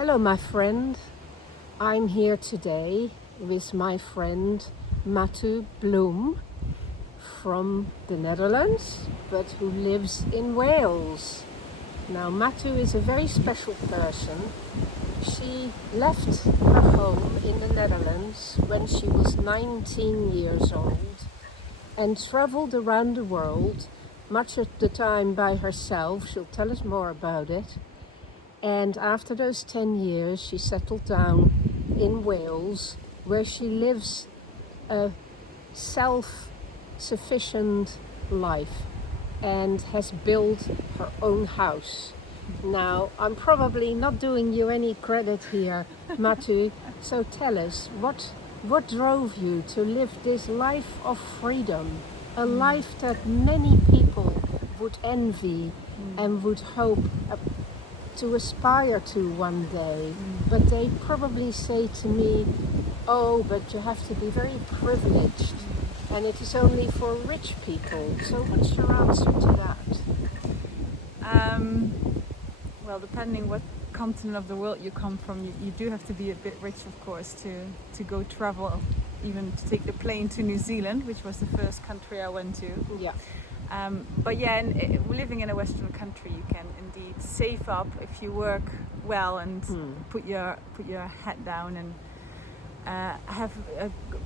Hello, my friend. I'm here today with my friend Mathu from the Netherlands, but who lives in Wales. Now, Mathu is a very special person. She left her home in the Netherlands when she was 19 years old and traveled around the world, much of the time by herself. She'll tell us more about it. And after those 10 years, she settled down in Wales, where she lives a self-sufficient life and has built her own house. Now, I'm probably not doing you any credit here, Mathu, so tell us, what drove you to live this life of freedom, a life that many people would envy and would hope to aspire to one day, but they probably say to me, oh, but you have to be very privileged and it is only for rich people. So what's your answer to that? Well, depending what continent of the world you come from, you do have to be a bit rich, of course, to go travel, even to take the plane to New Zealand, which was the first country I went to. Yeah. But yeah, living in a Western country, you can indeed save up if you work well and put your head down and have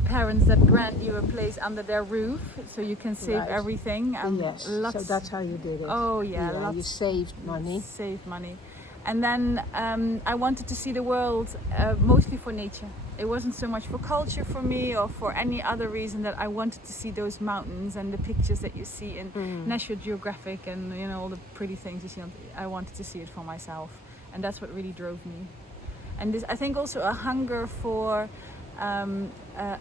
parents that grant you a place under their roof, so you can save everything. Yes. So that's how you did it. Oh yeah, you saved money. Save money, and then I wanted to see the world mostly for nature. It wasn't so much for culture for me or for any other reason, that I wanted to see those mountains and the pictures that you see in National Geographic and all the pretty things you see. I wanted to see it for myself, and that's what really drove me. And this, I think, also a hunger for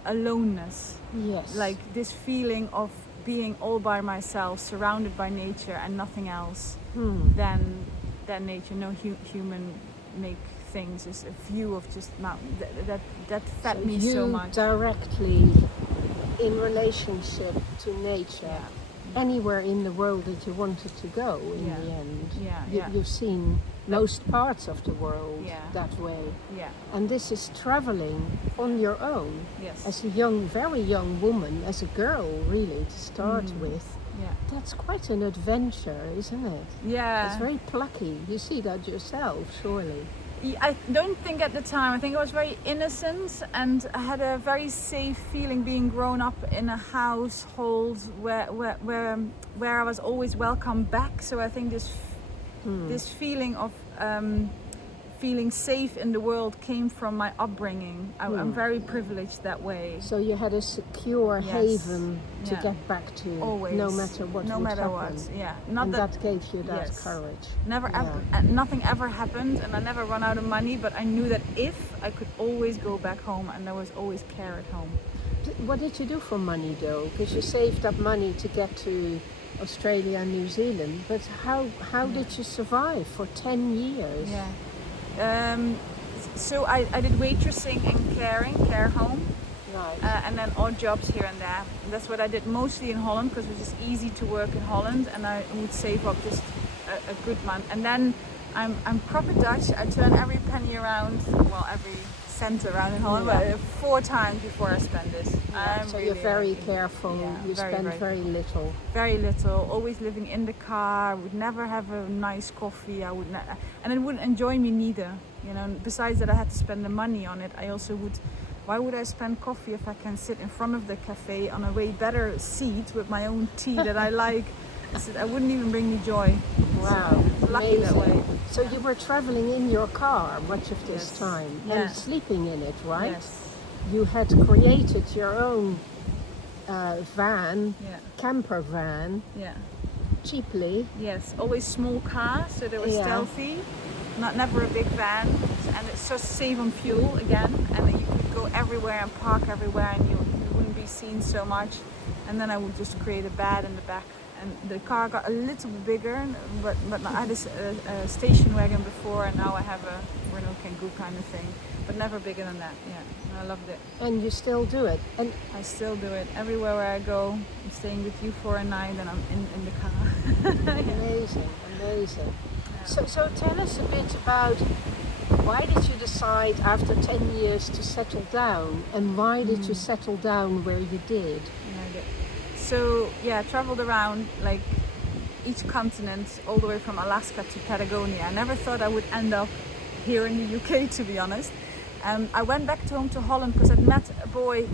aloneness. Yes. Like this feeling of being all by myself, surrounded by nature and nothing else than nature. No human make things, is a view of just mountain that fed me so much. Directly in relationship to nature, anywhere in the world that you wanted to go in the end. You've seen most parts of the world that way. Yeah. And this is traveling on your own. Yes. As a very young woman, as a girl really to start with. Yeah. That's quite an adventure, isn't it? Yeah. It's very plucky. You see that yourself, surely. I don't think at the time. I think I was very innocent, and I had a very safe feeling being grown up in a household where I was always welcome back. So I think this feeling of feeling safe in the world came from my upbringing. I'm very privileged that way. So you had a secure haven to get back to, always, no matter what no would matter happen. what. Yeah, that gave you that courage. Nothing ever happened, and I never run out of money. But I knew that if I could always go back home, and there was always care at home. What did you do for money, though? Because you saved up money to get to Australia and New Zealand. But how did you survive for 10 years? Yeah. So I did waitressing and care home, and then odd jobs here and there. And that's what I did mostly in Holland, because it was just easy to work in Holland, and I would save up just a good month. And then I'm proper Dutch. I turn every penny around, well, every cent around in Holland, but 4 times before I spend it. So you're very careful. You spend very little. Very little. Always living in the car. I would never have a nice coffee. And it wouldn't enjoy me neither. Besides that, I had to spend the money on it. I also would. Why would I spend coffee if I can sit in front of the cafe on a way better seat with my own tea that I like? I wouldn't even bring me joy. Wow, so, lucky that way. So you were traveling in your car much of this time and sleeping in it, right? Yes. You had created your own van, camper van, cheaply. Yes, always small car, so they were stealthy. Never a big van, and it's just save on fuel again, and then you could go everywhere and park everywhere, and you wouldn't be seen so much. And then I would just create a bed in the back, and the car got a little bit bigger, but I had a station wagon before, and now I have a Renault Kangoo kind of thing, but never bigger than that. Yeah, I loved it. And you still do it? And I still do it. Everywhere where I go, I'm staying with you for a night, and I'm in the car. Amazing. So tell us a bit about Why did you decide after 10 years to settle down, and why did you settle down where you did? So yeah, I traveled around like each continent, all the way from Alaska to Patagonia. I never thought I would end up here in the UK, to be honest. I went back home to Holland because I'd met a boy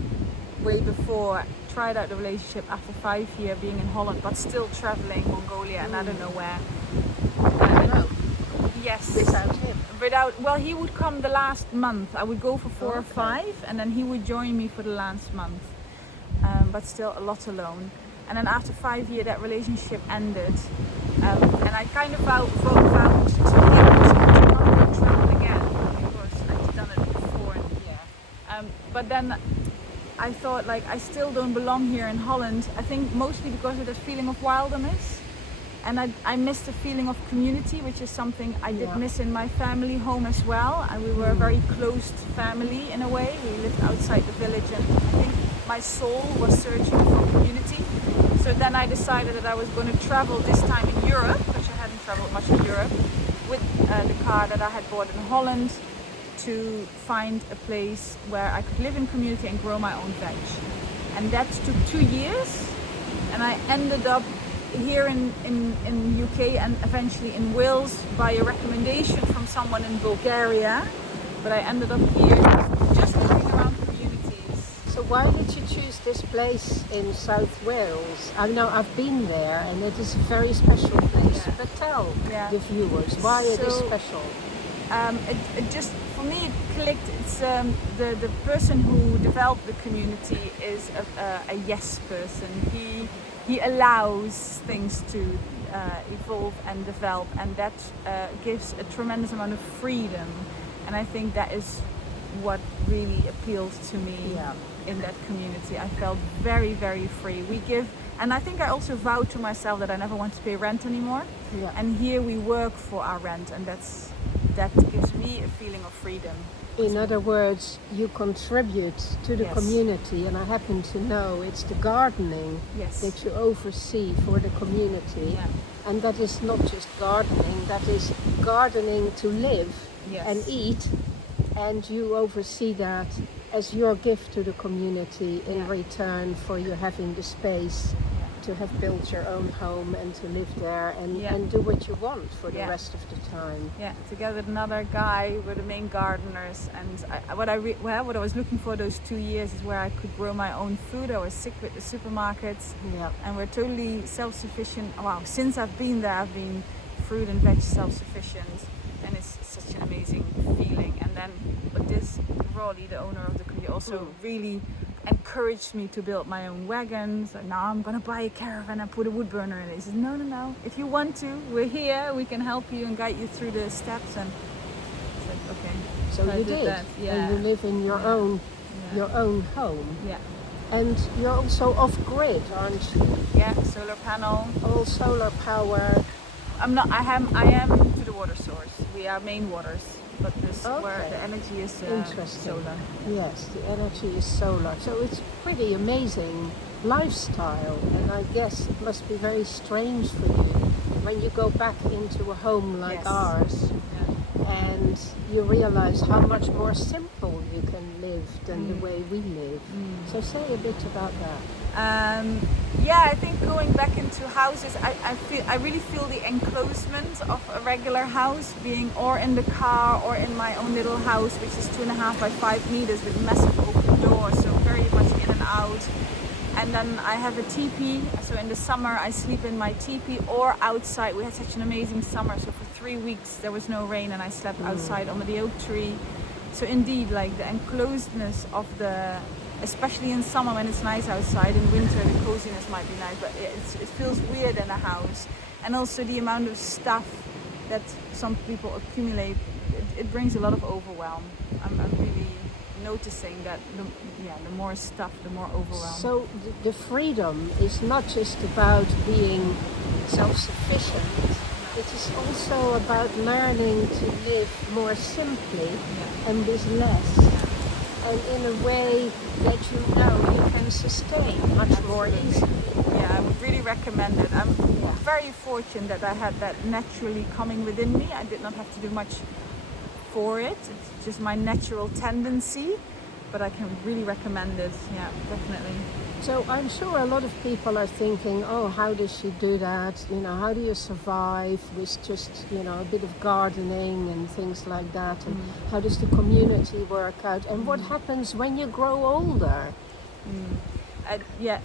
way before, tried out the relationship after 5 years being in Holland, but still traveling Mongolia and I don't know where. No, Yes. without him. Well, he would come the last month. I would go for 4 or 5, and then he would join me for the last month. But still a lot alone. And then after 5 years, that relationship ended, and I kind of vowed to him to not go travel again because I'd done it before. But then I thought, like, I still don't belong here in Holland. I think mostly because of that feeling of wilderness. And I missed the feeling of community, which is something I did miss in my family home as well. And we were a very closed family in a way. We lived outside the village, and I think my soul was searching for community. So then I decided that I was going to travel this time in Europe, which I hadn't traveled much in Europe, with the car that I had bought in Holland, to find a place where I could live in community and grow my own veg. And that took 2 years, and I ended up here in UK and eventually in Wales by a recommendation from someone in Bulgaria, but I ended up here just looking around communities. So why did you choose this place in South Wales? I know I've been there, and it is a very special place. But tell the viewers why it is special. It just, for me, it clicked. It's the person who developed the community is a yes person. He allows things to evolve and develop, and that gives a tremendous amount of freedom. And I think that is what really appealed to me in that community. I felt very, very free. We give, and I think I also vowed to myself that I never want to pay rent anymore. And here we work for our rent, and that gives me a feeling of freedom. In other words, you contribute to the community, and I happen to know it's the gardening that you oversee for the community. And that is not just gardening, that is gardening to live and eat, and you oversee that as your gift to the community in return for you having the space to have built your own home and to live there and do what you want for the rest of the time. Together with another guy, we're the main gardeners, and what I was looking for those 2 years is where I could grow my own food. I was sick with the supermarkets, and we're totally self-sufficient. Wow, since I've been there, I've been fruit and veg self-sufficient, and it's such an amazing feeling. And then, but this Rolly, the owner of the community, also really encouraged me to build my own wagon. So now I'm gonna buy a caravan and put a wood burner in it. He says, no, if you want to, we're here, we can help you and guide you through the steps. And I said, okay. So you did that. And you live in your own home. And you're also off-grid, aren't you? Solar panel. All solar power. I am to the water source. We are main waters, but where the energy is solar. Yes, the energy is solar. So it's pretty amazing lifestyle, and I guess it must be very strange for you when you go back into a home like ours and you realize how much more simple you can live than the way we live. So say a bit about that. I think going back into houses, I really feel the enclosement of a regular house, being or in the car or in my own little house, which is 2.5 by 5 meters with massive open doors, so very much in and out. And then I have a teepee, so in the summer I sleep in my teepee or outside. We had such an amazing summer, so for 3 weeks there was no rain and I slept outside under the oak tree. So indeed, like the enclosedness of especially in summer when it's nice outside, in winter the coziness might be nice, but it feels weird in a house. And also the amount of stuff that some people accumulate, it brings a lot of overwhelm. I'm really noticing that the more stuff, the more overwhelm. So the freedom is not just about being self-sufficient, it is also about learning to live more simply and with less. And in a way that you can sustain much more easily. I would really recommend it. I'm very fortunate that I had that naturally coming within me. I did not have to do much for it. It's just my natural tendency, but I can really recommend it. Yeah, definitely. So I'm sure a lot of people are thinking, oh, how does she do that? You know, how do you survive with just, you know, a bit of gardening and things like that? And how does the community work out? And what happens when you grow older? Yeah,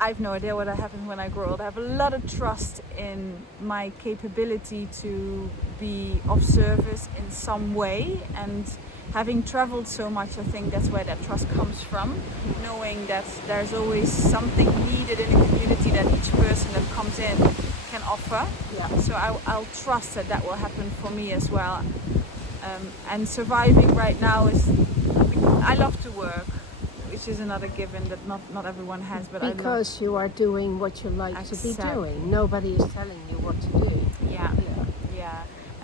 I have no idea what happens when I grow old. I have a lot of trust in my capability to be of service in some way, and having traveled so much, I think that's where that trust comes from, knowing that there's always something needed in a community that each person that comes in can offer. Yeah. So I'll trust that that will happen for me as well. And surviving right now is, I love to work, which is another given that not everyone has, but because you are doing what you like to be doing. Nobody is telling you what to do. Yeah.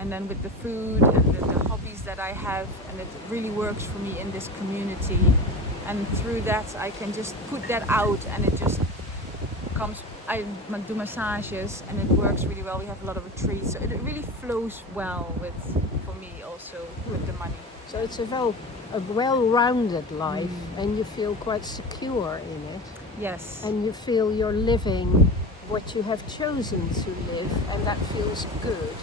And then with the food and the hobbies that I have, and it really works for me in this community. And through that, I can just put that out, and it just comes. I do massages, and it works really well. We have a lot of retreats, so it really flows well for me also with the money. So it's a well-rounded life, and you feel quite secure in it. Yes. And you feel you're living what you have chosen to live, and that feels good.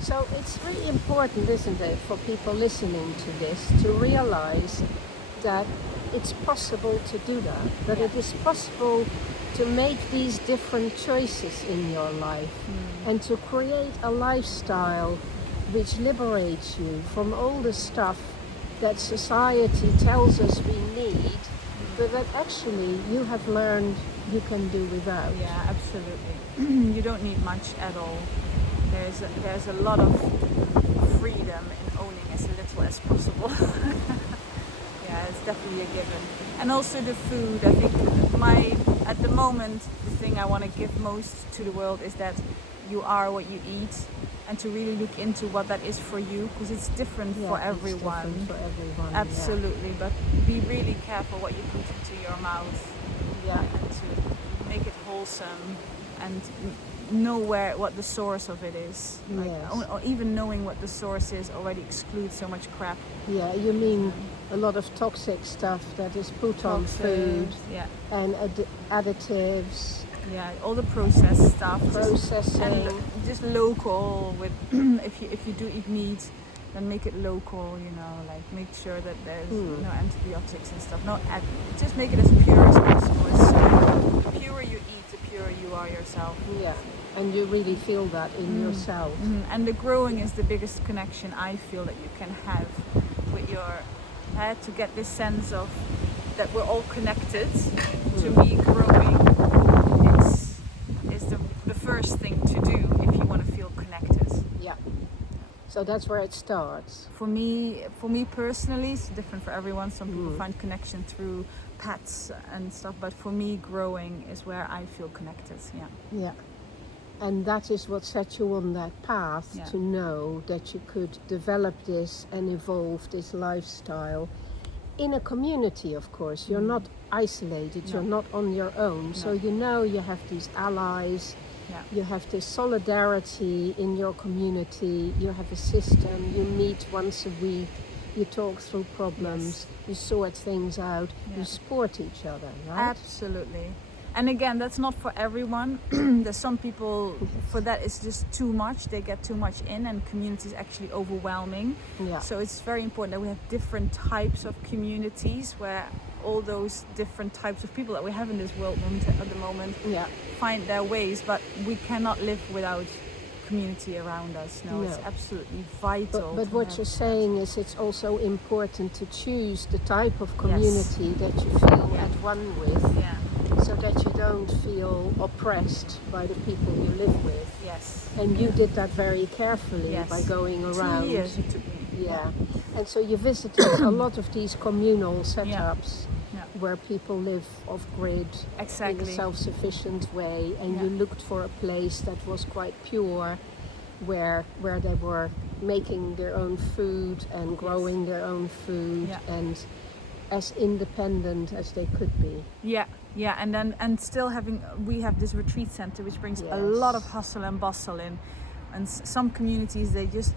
So it's really important, isn't it, for people listening to this to realize that it's possible to do that it is possible to make these different choices in your life and to create a lifestyle which liberates you from all the stuff that society tells us we need, but that actually you have learned you can do without. Yeah, absolutely. You don't need much at all. There's a lot of freedom in owning as little as possible. Yeah, it's definitely a given. And also the food. I think at the moment, the thing I want to give most to the world is that you are what you eat, and to really look into what that is for you, because it's different for everyone. It's different for everyone. Absolutely, but be really careful what you put into your mouth. Yeah. And to make it wholesome and know what the source of it is. Or even knowing what the source is already excludes so much crap. Yeah, you mean a lot of toxic stuff that is put on food, and additives. Yeah, all the processed stuff. Processing. And just local. With if you do eat meat, then make it local. You know, like make sure that there's no antibiotics and stuff. Just make it as pure as possible. The purer you eat, the purer you are yourself. Yeah, and you really feel that in yourself. And the growing is the biggest connection I feel that you can have with your head, to get this sense of that we're all connected. To me, growing is the first thing to do if you want to feel connected. Yeah. So that's where it starts. For me personally, it's different for everyone. Some people find connection through pets and stuff, but for me, growing is where I feel connected. Yeah. And that is what set you on that path, to know that you could develop this and evolve this lifestyle in a community, of course. You're not isolated, you're not on your own. So you know you have these allies, you have this solidarity in your community, you have a system, you meet once a week, you talk through problems, you sort things out, you support each other, right? Absolutely. And again, that's not for everyone. There's some people, for that it's just too much. They get too much in, and community is actually overwhelming. Yeah. So it's very important that we have different types of communities where all those different types of people that we have in this world at the moment find their ways. But we cannot live without community around us. No, it's absolutely vital. But what you're saying is it's also important to choose the type of community that you feel at one with. Yeah. So that you don't feel oppressed by the people you live with. Yes. And you did that very carefully by going around. 2 years it took me. Yeah. And so you visited a lot of these communal setups where people live off-grid in a self-sufficient way, and you looked for a place that was quite pure, where they were making their own food and growing their own food and as independent as they could be. Yeah, and still we have this retreat center which brings a lot of hustle and bustle in, and some communities they just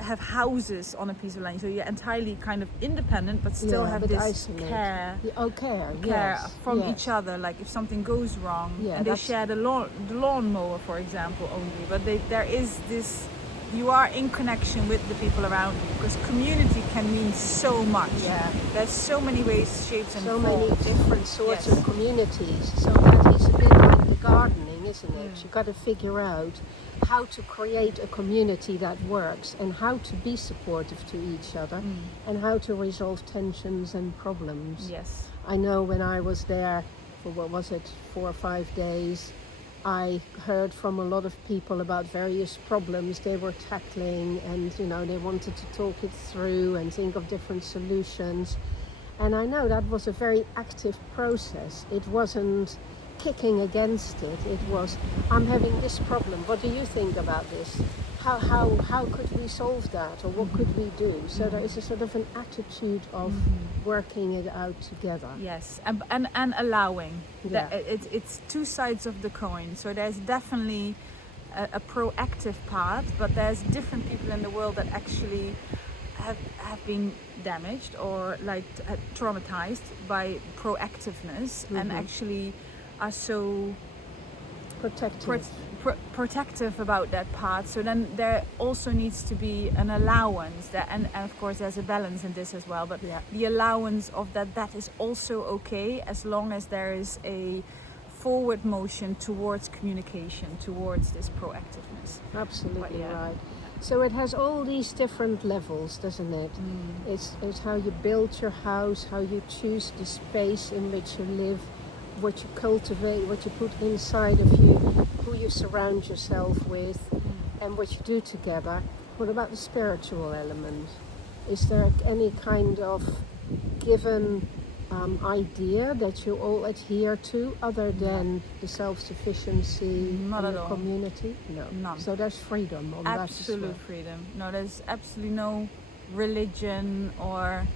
have houses on a piece of land, so you're entirely kind of independent, but still have but this isolated. care Care yes, from yes. each other. Like if something goes wrong, and they that's- share the lawnmower, for example, only. But there is this. You are in connection with the people around you, because community can mean so much. Yeah. There's so many ways, shapes, and So forms. many different sorts Yes. of communities. So that is a bit like the gardening, isn't it? You've got to figure out how to create a community that works, and how to be supportive to each other, and how to resolve tensions and problems. Yes. I know when I was there for 4 or 5 days, I heard from a lot of people about various problems they were tackling, and they wanted to talk it through and think of different solutions. And I know that was a very active process. It wasn't kicking against it. It was, I'm having this problem. What do you think about this? How could we solve that? Or what could we do? So there is a sort of an attitude of working it out together. Yes, and allowing. Yeah. That it's two sides of the coin. So there's definitely a proactive part, but there's different people in the world that actually have been damaged or like traumatized by proactiveness, and actually are so protective about that part. So then there also needs to be an allowance that, and of course there's a balance in this as well, but the allowance of that is also okay, as long as there is a forward motion towards communication, towards this proactiveness. Absolutely right. So it has all these different levels, doesn't it? It's how you build your house, how you choose the space in which you live, what you cultivate, what you put inside of you, who you surround yourself with, and what you do together. What about the spiritual element? Is there any kind of given idea that you all adhere to, other than the self-sufficiency Not and at the all. community? No. None. So there's freedom on that as Absolute well. freedom. No, there's absolutely no religion, or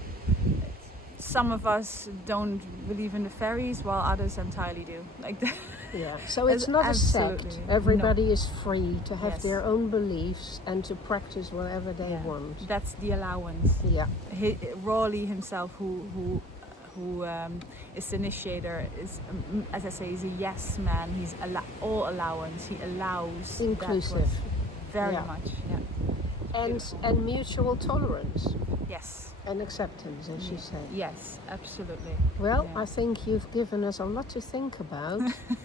some of us don't believe in the fairies, while others entirely do. Like that. Yeah. So it's not a sect. Absolutely. Everybody is free to have Yes. their own beliefs and to practice whatever they want. That's the allowance. Yeah. Rawley himself, who is the initiator, is, as I say, he's a yes man. He's all allowance. He allows. Inclusive. Very Yeah. much. Yeah. And mutual tolerance Yes. and acceptance, as you say. Yes. Absolutely. Well, Yeah. I think you've given us a lot to think about.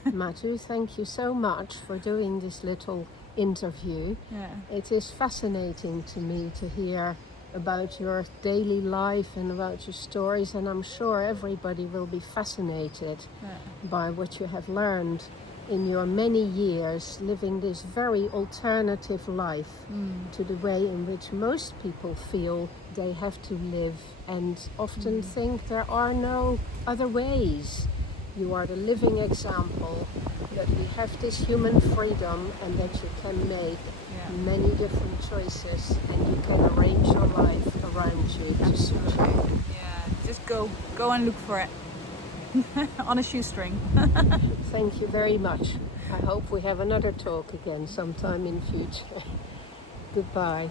Mathu, thank you so much for doing this little interview. Yeah. It is fascinating to me to hear about your daily life and about your stories, and I'm sure everybody will be fascinated by what you have learned in your many years living this very alternative life to the way in which most people feel they have to live, and often think there are no other ways. You are the living example that we have this human freedom, and that you can make many different choices, and you can arrange your life around you to suit you. Yeah. Just go and look for it on a shoestring. Thank you very much. I hope we have another talk again sometime in future. Goodbye.